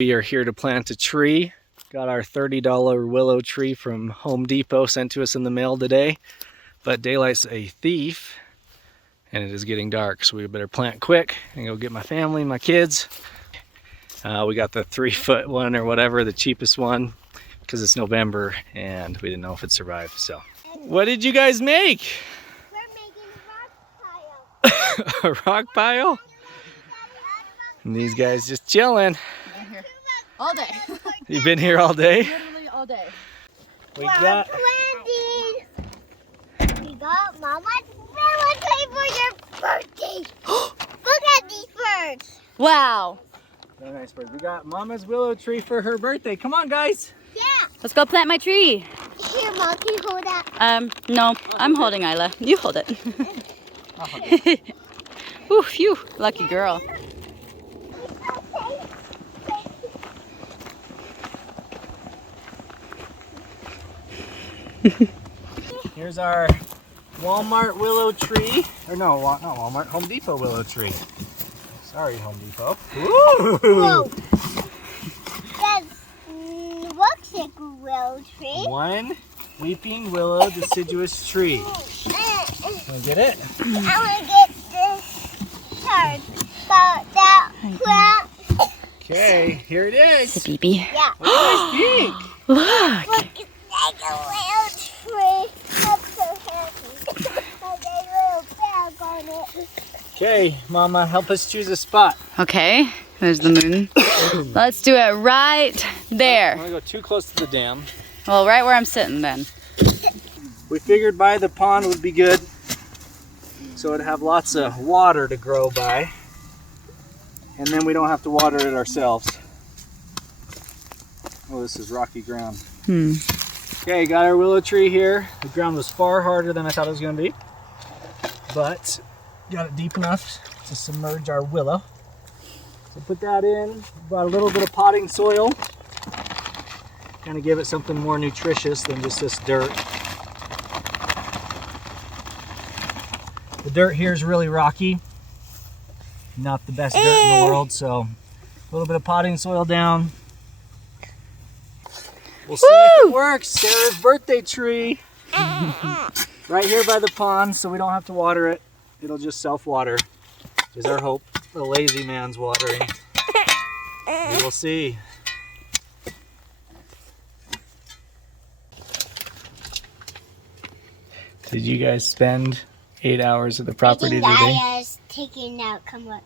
We are here to plant a tree. Got our $30 willow tree from Home Depot sent to us in the mail today. But daylight's a thief and it is getting dark, so we better plant quick and go get my family and my kids. We got the 3-foot one or whatever, the cheapest one, because it's November and we didn't know if it'd survive. So, what did you guys make? We're making a rock pile. A rock pile? And these guys just chilling. Been here all day. You've been here all day? Literally all day. We got We got Mama's willow tree for your birthday. Look at these birds. Wow. very nice bird. We got Mama's willow tree for her birthday. Come on, guys. Yeah. Let's go plant my tree. Here, Mom, can you hold that? No, I'm holding Isla. You hold it. I'll hold it. Ooh, phew, lucky girl. Here's our Walmart willow tree. Or no, not Walmart, Home Depot willow tree. Sorry, Home Depot. Whoa. That looks like a willow tree. One weeping willow deciduous tree. Wanna get it? I want to get this card about that plant. Okay, here it is. It's a baby. Yeah. What do you guys think? Look. Look, it's like a willow tree. That's so happy. Like a little bag on it. Okay, Mama, help us choose a spot. Okay, there's the moon. Let's do it right I there. want to go too close to the dam. Well, right where I'm sitting then. We figured by the pond would be good, so it'd have lots of water to grow by, and then we don't have to water it ourselves. Oh, this is rocky ground. Okay, got our willow tree here. The ground was far harder than I thought it was going to be, but got it deep enough to submerge our willow. So put that in, brought a little bit of potting soil, kind of give it something more nutritious than just this dirt. The dirt here is really rocky, not the best dirt in the world, so a little bit of potting soil down. We'll see if it works. Sarah's birthday tree. Right here by the pond, so we don't have to water it. It'll just self-water, is our hope. The lazy man's watering. We will see. Did you guys spend 8 hours at the property today? Taking out, come look.